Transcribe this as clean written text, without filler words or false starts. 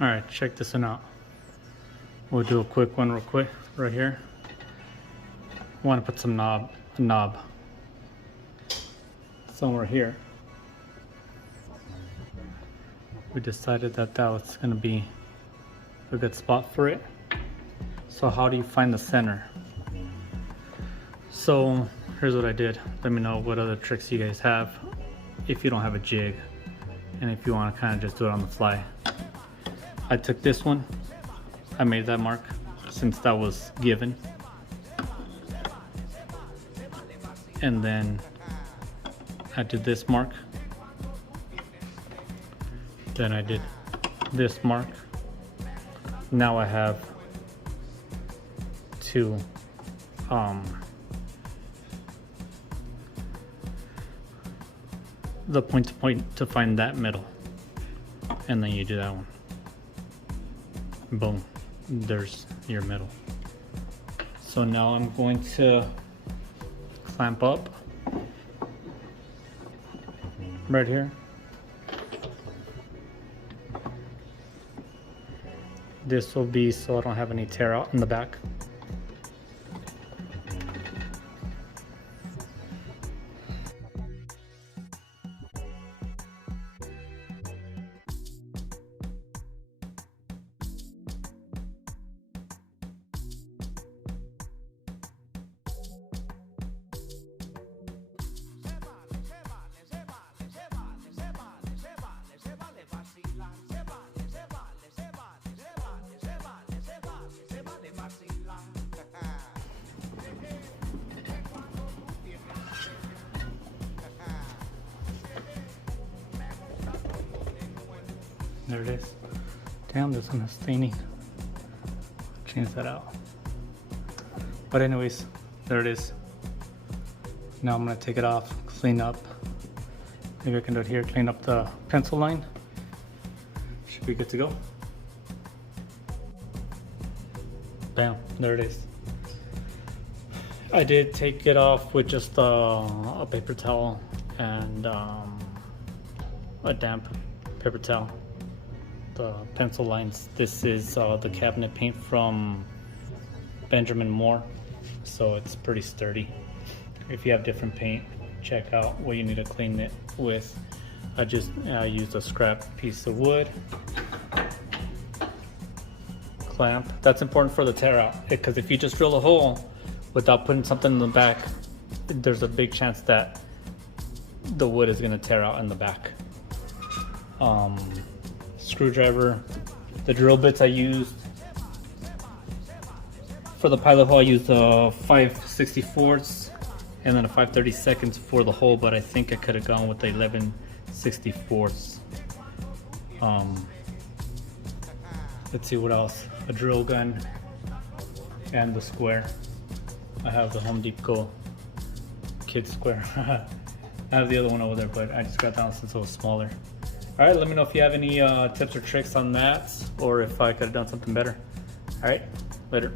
All right, check this one out. We'll do a quick one real quick right here. Want to put some knob somewhere here. We decided that was going to be a good spot for it. So how do you find the center? So here's what I did. Let me know what other tricks you guys have if you don't have a jig and if you want to kind of just do it on the fly. I took this one, I made that mark since that was given, and then I did this mark, then I did this mark. Now I have to the point to point to find that middle, and then you do that one. Boom, there's your middle. So now I'm going to clamp up right here. This will be so I don't have any tear out in the back. There it is. Damn, this one is staining. Change that out. But anyways, there it is. Now I'm gonna take it off, clean up. Maybe I can do it here, clean up the pencil line. Should be good to go. Bam, there it is. I did take it off with just a paper towel and a damp paper towel. The pencil lines. This is the cabinet paint from Benjamin Moore, so it's pretty sturdy. If you have different paint, check out what you need to clean it with. I used a scrap piece of wood. Clamp. That's important for the tear out, because if you just drill a hole without putting something in the back, there's a big chance that the wood is going to tear out in the back. Screwdriver. The drill bits I used for the pilot hole, I used a 5/64 and then a 5/32 for the hole, but I think I could have gone with the 11/64. Let's see what else. A drill gun and the square. I have the Home Depot kid square. I have the other one over there, but I just got that one since it was smaller. All right, let me know if you have any tips or tricks on that, or if I could have done something better. All right, later.